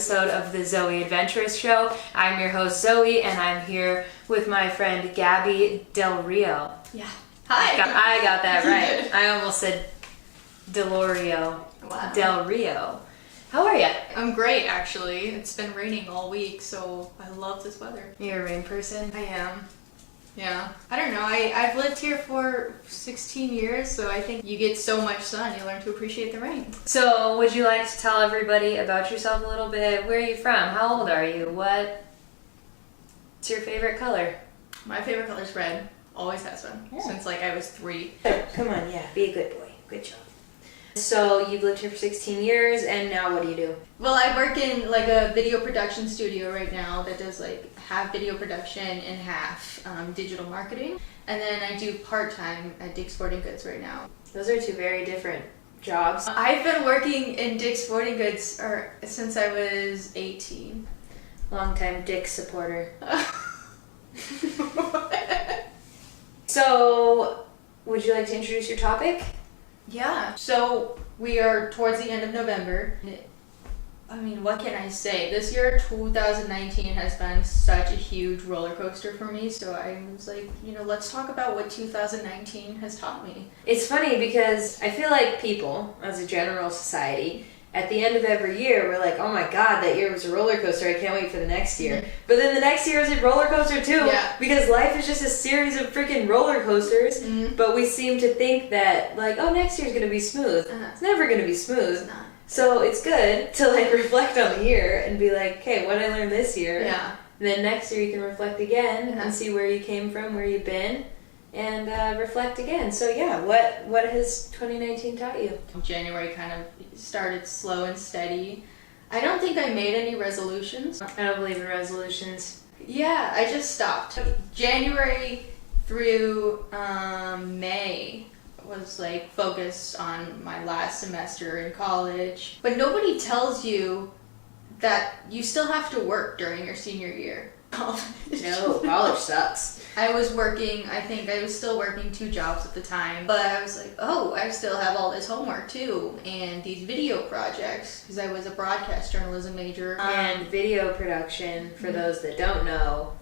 episode of the Zoey Adventuress Show. I'm your host Zoe, and I'm here with my friend Gabby Del Rio. Yeah. Hi. I got that right. I almost said Delorio. Wow. Del Rio. How are you? I'm great, actually. It's been raining all week, so I love this weather. You're a rain person? I am. Yeah. I don't know. I've lived here for 16 years, so I think you get so much sun, you learn to appreciate the rain. So, would you like to tell everybody about yourself a little bit? Where are you from? How old are you? What's your favorite color? My favorite color is red. Always has been. Yeah. Since like I was 3. Come on, yeah. Be a good boy. Good job. So, you've lived here for 16 years, and now what do you do? Well, I work in like a video production studio right now that does like half video production and half digital marketing. And then I do part-time at Dick's Sporting Goods right now. Those are two very different jobs. I've been working in Dick's Sporting Goods since I was 18. Long-time Dick supporter. So, would you like to introduce your topic? Yeah. So we are towards the end of November. I mean, what can I say? This year, 2019, has been such a huge roller coaster for me. So I was like, let's talk about what 2019 has taught me. It's funny because I feel like people, as a general society, at the end of every year, we're like, oh my god, that year was a roller coaster. I can't wait for the next year. Mm-hmm. But then the next year is a roller coaster too. Yeah. Because life is just a series of freaking roller coasters. Mm-hmm. But we seem to think that, like, oh, next year's going to be smooth. It's never going to be smooth. It's not. So it's good to, like, reflect on the year and be like, okay, what did I learn this year? Yeah. And then next year you can reflect again and see where you came from, where you've been. And reflect again. So yeah, what has 2019 taught you? January kind of started slow and steady. I don't think I made any resolutions. I don't believe in resolutions. Yeah, I just stopped. January through May was like focused on my last semester in college. But nobody tells you that you still have to work during your senior year. No, college sucks. I was still working 2 jobs at the time, but I was like, oh, I still have all this homework too, and these video projects, because I was a broadcast journalism major. And video production, for those that don't know,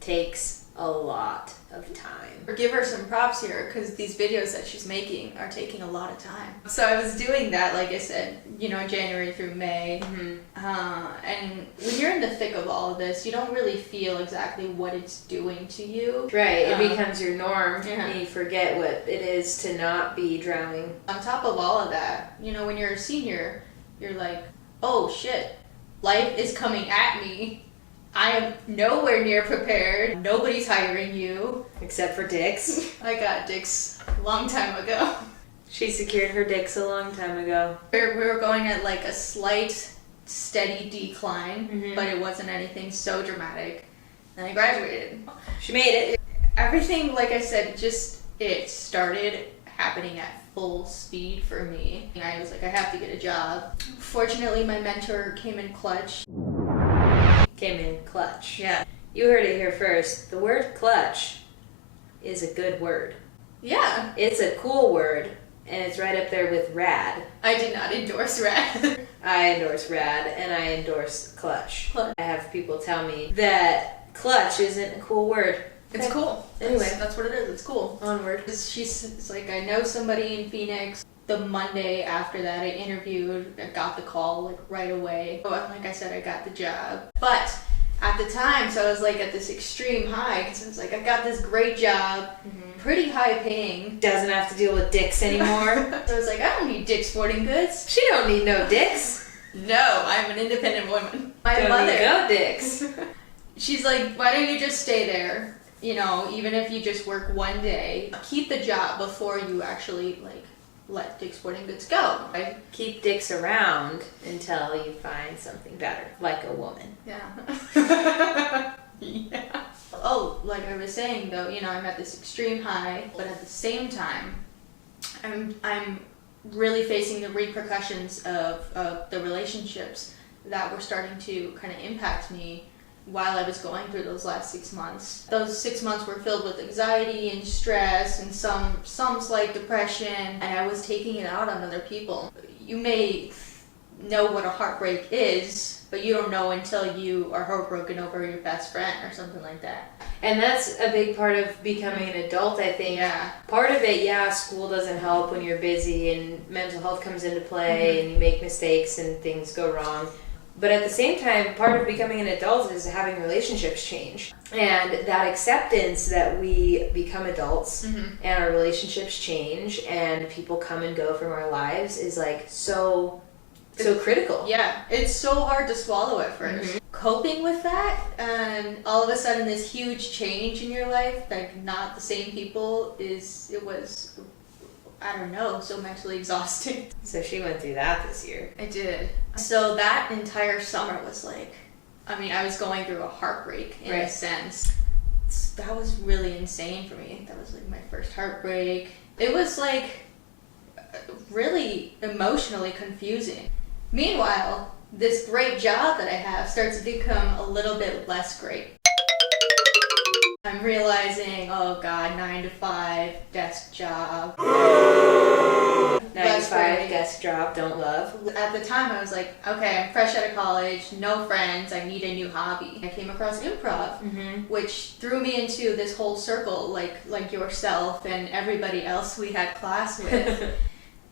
takes a lot of time. Or give her some props here, because these videos that she's making are taking a lot of time. So I was doing that, like I said, January through May. Mm-hmm. And when you're in the thick of all of this, you don't really feel exactly what it's doing to you. Right, it becomes your norm, and you forget what it is to not be drowning. On top of all of that, when you're a senior, you're like, oh shit, life is coming at me. I am nowhere near prepared. Nobody's hiring you. Except for Dick's. I got Dick's a long time ago. She secured her Dick's a long time ago. We were going at like a slight, steady decline, but it wasn't anything so dramatic. And I graduated. She made it. Everything, like I said, it started happening at full speed for me. And I was like, I have to get a job. Fortunately, my mentor came in clutch. Yeah. You heard it here first. The word clutch is a good word. Yeah. It's a cool word, and it's right up there with rad. I did not endorse rad. I endorse rad, and I endorse clutch. I have people tell me that clutch isn't a cool word. It's cool. Anyway. That's what it is. It's cool. Onward. It's like, I know somebody in Phoenix. The Monday after that, I interviewed. I got the call like right away. Like I said, I got the job. But at the time, so I was like at this extreme high because I was like, I got this great job, pretty high paying. Doesn't have to deal with dicks anymore. So I was like, I don't need Dick's Sporting Goods. She don't need no dicks. No, I'm an independent woman. My don't mother. Need no dicks. She's like, why don't you just stay there? Even if you just work one day, keep the job before you actually let Dick's Sporting Goods go. Right? Keep dicks around until you find something better, like a woman. Yeah. Yeah. Oh, like I was saying though, I'm at this extreme high, but at the same time, I'm really facing the repercussions of the relationships that were starting to kind of impact me while I was going through those last 6 months. Those 6 months were filled with anxiety and stress and some slight depression, and I was taking it out on other people. You may know what a heartbreak is, but you don't know until you are heartbroken over your best friend or something like that. And that's a big part of becoming an adult, I think. Yeah. Part of it, school doesn't help when you're busy and mental health comes into play and you make mistakes and things go wrong. But at the same time, part of becoming an adult is having relationships change. And that acceptance that we become adults and our relationships change and people come and go from our lives is like so critical. Yeah, it's so hard to swallow at first. Coping with that, and all of a sudden this huge change in your life, like not the same people, was, I don't know, so mentally exhausting. So she went through that this year. I did. So that entire summer was like, I mean, I was going through a heartbreak in a sense. That was really insane for me. That was like my first heartbreak. It was like really emotionally confusing. Meanwhile, this great job that I have starts to become a little bit less great. I'm realizing, oh God, 9 to 5, desk job. 9 to 5, desk job, don't love. At the time, I was like, okay, I'm fresh out of college, no friends, I need a new hobby. I came across improv, which threw me into this whole circle, like yourself and everybody else we had class with.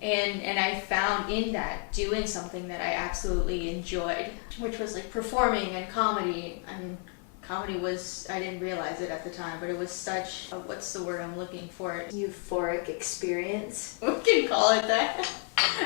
And I found in that doing something that I absolutely enjoyed, which was like performing and comedy. And comedy was, I didn't realize it at the time, but it was such a, what's the word I'm looking for? Euphoric experience. We can call it that.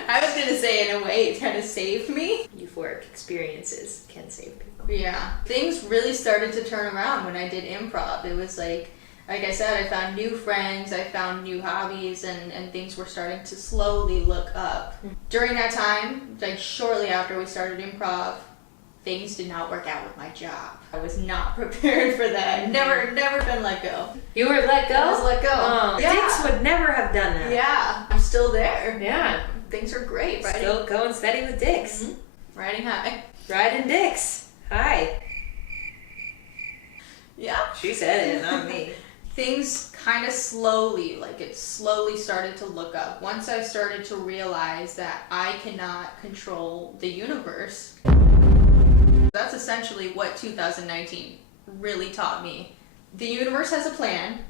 I was going to say in a way it kind of saved me. Euphoric experiences can save people. Yeah. Things really started to turn around when I did improv. It was like I said, I found new friends, I found new hobbies, and things were starting to slowly look up. During that time, like shortly after we started improv, things did not work out with my job. I was not prepared for that. Never been let go. You were let go? I was let go. Oh, yeah. Dix would never have done that. Yeah, I'm still there. Yeah. Things are great. Still going steady with Dix. Riding high. Riding Dix. Hi. Yeah. She said it, not me. Things kind of slowly, like it slowly started to look up. Once I started to realize that I cannot control the universe. That's essentially what 2019 really taught me. The universe has a plan.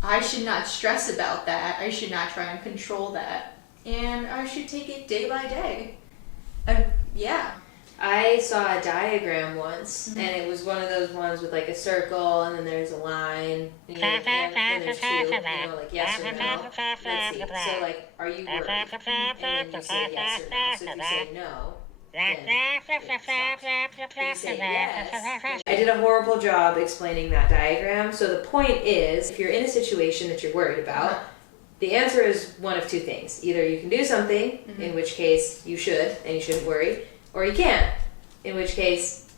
I should not stress about that. I should not try and control that. And I should take it day by day. And yeah. I saw a diagram once, and it was one of those ones with like a circle, and then there's a line, and there's two, like yes or no. Let's see. So like, are you worried? And then you say yes or no. So if you say no, then you say yes. I did a horrible job explaining that diagram. So the point is, if you're in a situation that you're worried about, the answer is one of two things. Either you can do something, in which case you should, and you shouldn't worry, or you can't, in which case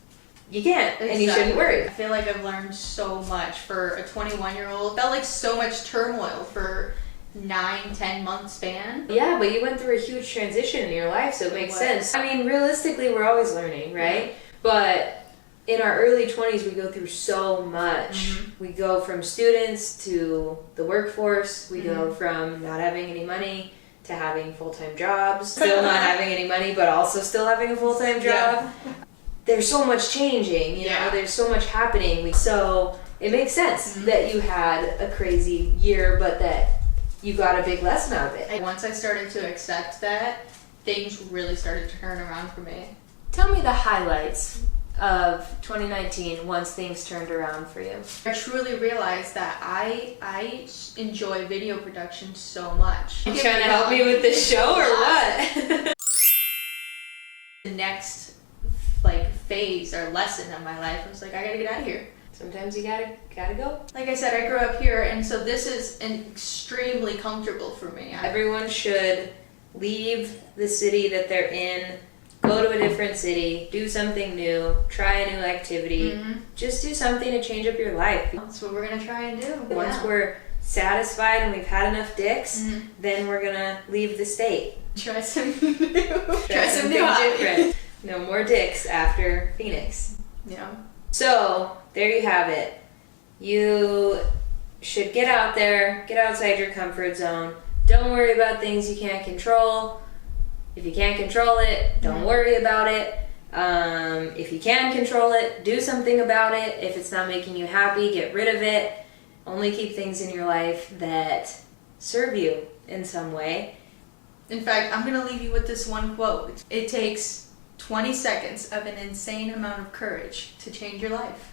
you can't, and you shouldn't worry. I feel like I've learned so much for a 21-year-old. Felt like so much turmoil for 9-10 month span. Yeah, but you went through a huge transition in your life, so it makes sense. I mean, realistically, we're always learning, right? Yeah. But in our early 20s, we go through so much. We go from students to the workforce. We go from not having any money to having full-time jobs, still not having any money, but also still having a full-time job. Yeah. There's so much changing, you know, there's so much happening. So it makes sense that you had a crazy year, but that you got a big lesson out of it. Once I started to accept that, things really started to turn around for me. Tell me the highlights of 2019 once things turned around for you. I truly realized that I enjoy video production so much. You trying to help me with this show or what? The next like phase or lesson of my life, I was like, I gotta get out of here. Sometimes you gotta go. Like I said, I grew up here, and so this is extremely comfortable for me. Everyone should leave the city that they're in, go to a different city, do something new, try a new activity. Just do something to change up your life. That's what we're gonna try and do. Once we're satisfied and we've had enough dicks, then we're gonna leave the state. Try some new. Try something different. No more dicks after Phoenix. Yeah. So there you have it. You should get out there, get outside your comfort zone. Don't worry about things you can't control. If you can't control it, don't worry about it. If you can control it, do something about it. If it's not making you happy, get rid of it. Only keep things in your life that serve you in some way. In fact, I'm going to leave you with this one quote. It takes 20 seconds of an insane amount of courage to change your life.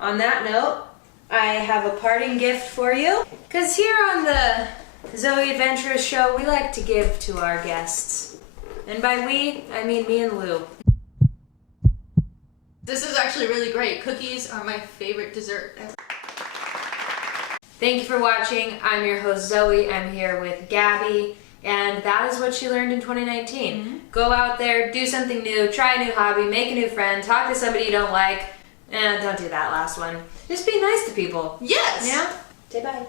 On that note, I have a parting gift for you. Because here on the Zoey Adventuress Show, we like to give to our guests. And by we, I mean me and Lou. This is actually really great. Cookies are my favorite dessert ever. Thank you for watching. I'm your host Zoe. I'm here with Gabby, and that is what she learned in 2019. Mm-hmm. Go out there, do something new, try a new hobby, make a new friend, talk to somebody you don't like. Don't do that last one. Just be nice to people. Yes! You know? Say bye.